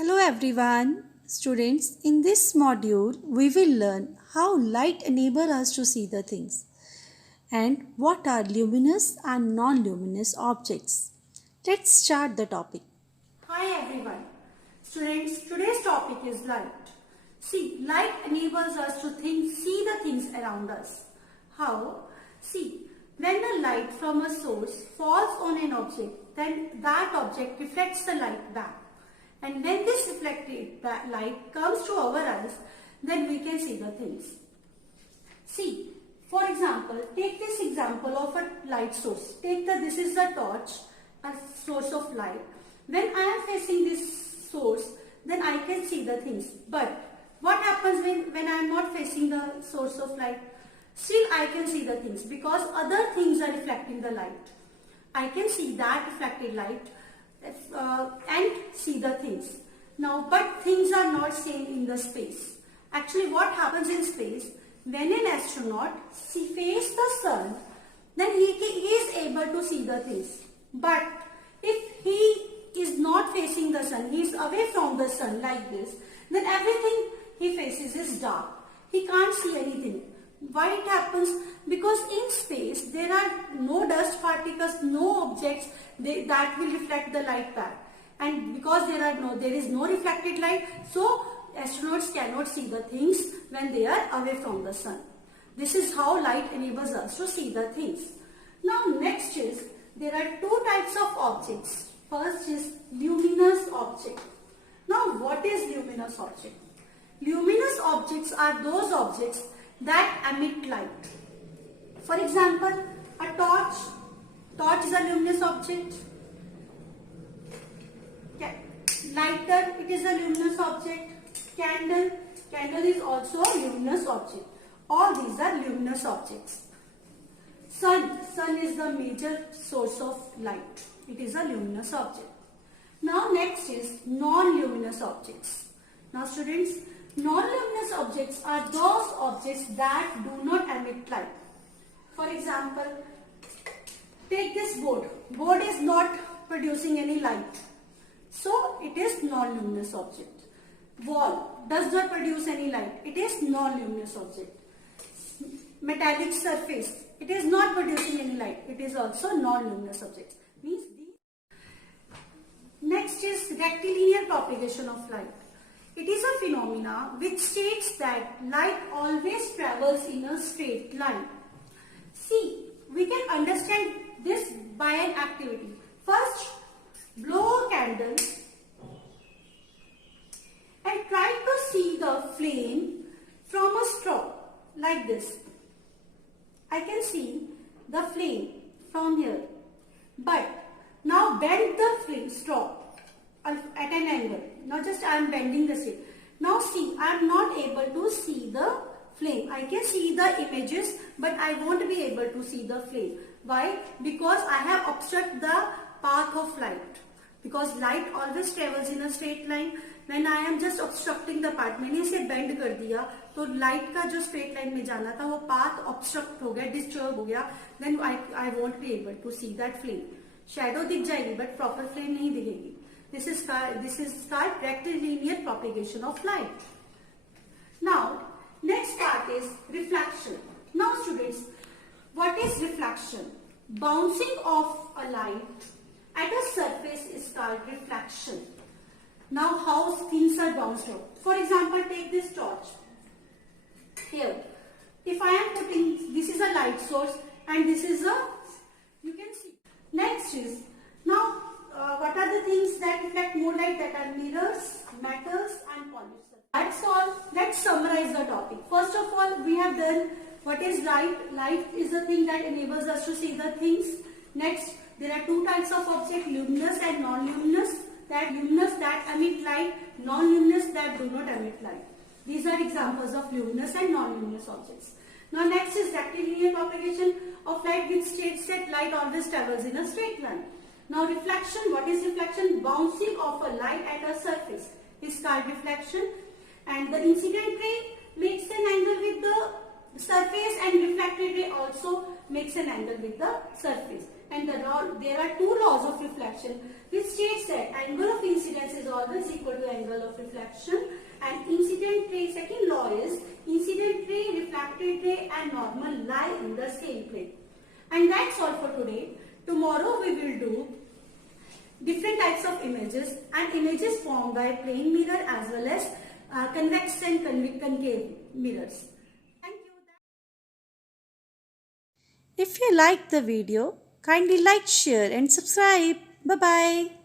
Hello everyone. Students, in this module we will learn how light enables us to see the things and what are luminous and non-luminous objects. Let's start the topic. Hi everyone. Students, today's topic is light. See, light enables us to see the things around us. How? See, when the light from a source falls on an object, then that object reflects the light back. And when this reflected light comes to our eyes, then we can see the things. See, for example, take this example of a light source. This is the torch, a source of light. When I am facing this source, then I can see the things. But what happens when I am not facing the source of light? Still I can see the things because other things are reflecting the light. I can see that reflected light and see the things. Now, but things are not same in the space. Actually, what happens in space, when an astronaut faces the sun, then he is able to see the things. But if he is not facing the sun, he is away from the sun like this, then everything he faces is dark. He can't see anything. Why it happens? Because in space there are no dust particles, no objects that will reflect the light back. And because there is no reflected light, so astronauts cannot see the things when they are away from the sun. This is how light enables us to see the things. Now next is, there are two types of objects. First is luminous object. Now what is luminous object? Luminous objects are those objects that emit light. For example, a torch. Torch is a luminous object. Lighter, it is a luminous object. Candle. Candle is also a luminous object. All these are luminous objects. Sun. Sun is the major source of light. It is a luminous object. Now next is non-luminous objects. Now students, non-luminous objects are those objects that do not emit light. For example, take this board. Board is not producing any light. So it is non-luminous object. Wall does not produce any light. It is non-luminous object. Metallic surface. It is not producing any light. It is also non-luminous object. Next is rectilinear propagation of light. It is a phenomena which states that light always travels in a straight line. See, we can understand this by an activity. First, blow a candle and try to see the flame from a straw like this. I can see the flame from here. But now bend the straw at an angle. Not just I am bending the stick. Now see, I am not able to see the flame. I can see the images, but I won't be able to see the flame. Why? Because I have obstructed the path of light. Because light always travels in a straight line. When I am just obstructing the path, मैंने इसे bend कर दिया, तो light का जो straight line में जाना था, वो path obstruct हो गया, disturb हो गया. Then I won't be able to see that flame. Shadow दिख जाएगी, but proper flame नहीं दिखेगी. This is called rectilinear propagation of light. Now, next part is reflection. Now students, what is reflection? Bouncing off a light at a surface is called reflection. Now how things are bounced off. For example, take this torch. Here, if I am putting, this is a light source and this is you can see. Next is, now what are the things that reflect more light? That are mirrors, metals and polished surface. That's all. Let's summarize the topic. First of all, we have done what is light. Light is the thing that enables us to see the things. Next, there are two types of objects, luminous and non-luminous. That luminous that emit light, non-luminous that do not emit light. These are examples of luminous and non-luminous objects. Now next is rectilinear propagation of light, which states that light always travels in a straight line. Now reflection, what is reflection? Bouncing off a light at a surface is called reflection. And the incident ray makes an angle with the surface and reflected ray also makes an angle with the surface. and there are two laws of reflection which states that angle of incidence is always equal to angle of reflection, and incident ray, second law is incident ray, refracted ray and normal lie in the same plane. And that's all for today. Tomorrow we will do different types of images and images formed by plane mirror as well as convex and concave mirrors. Thank you. If you liked the video, kindly like, share and subscribe. Bye-bye.